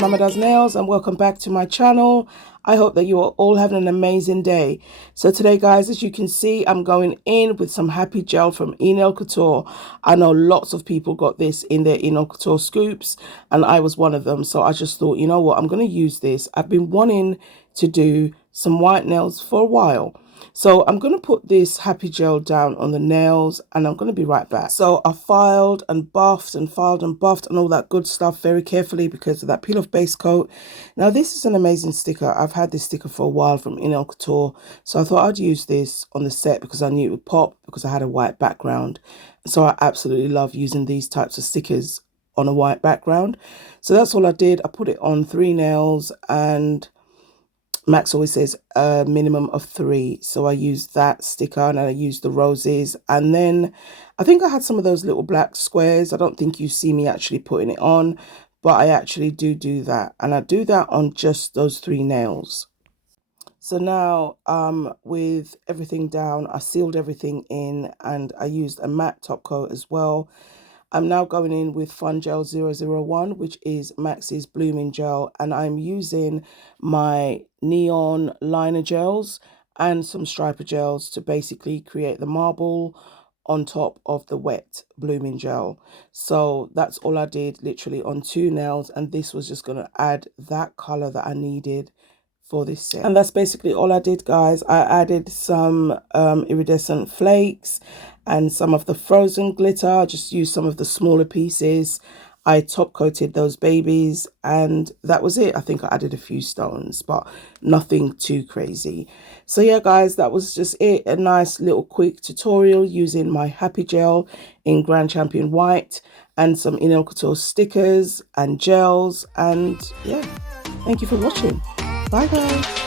Mama Does Nails and welcome back to my channel. I hope that you are all having an amazing day. So today guys, as you can see, I'm going in with some Happy Gel from Nail Couture. I know lots of people got this in their Nail Couture scoops and I was one of them. So I just thought, you know what, I'm going to use this. I've been wanting to do some white nails for a while. So I'm going to put this Happy Gel down on the nails and I'm going to be right back. So I filed and buffed and all that good stuff very carefully because of that peel off base coat. Now this is an amazing sticker. I've had this sticker for a while from Nail Couture. So I thought I'd use this on the set because I knew it would pop because I had a white background. So I absolutely love using these types of stickers on a white background. So that's all I did. I put it on 3 nails and Max always says a minimum of 3. So I used that sticker and I used the roses. And then I think I had some of those little black squares. I don't think you see me actually putting it on, but I actually do that. And I do that on just those 3 nails. So now with everything down, I sealed everything in and I used a matte top coat as well. I'm now going in with Fun Gel 001, which is Max's Blooming Gel, and I'm using my neon liner gels and some striper gels to basically create the marble on top of the wet Blooming Gel. So that's all I did literally on 2 nails, and this was just going to add that color that I needed for this set. And that's basically all I did, guys. I added some iridescent flakes and some of the frozen glitter. I just used some of the smaller pieces. I top coated those babies and that was it. I think I added a few stones, but nothing too crazy. So yeah, guys, that was just it. A nice little quick tutorial using my Happy Gel in Grand Champion White and some Nail Couture stickers and gels. And yeah, thank you for watching. Bye guys.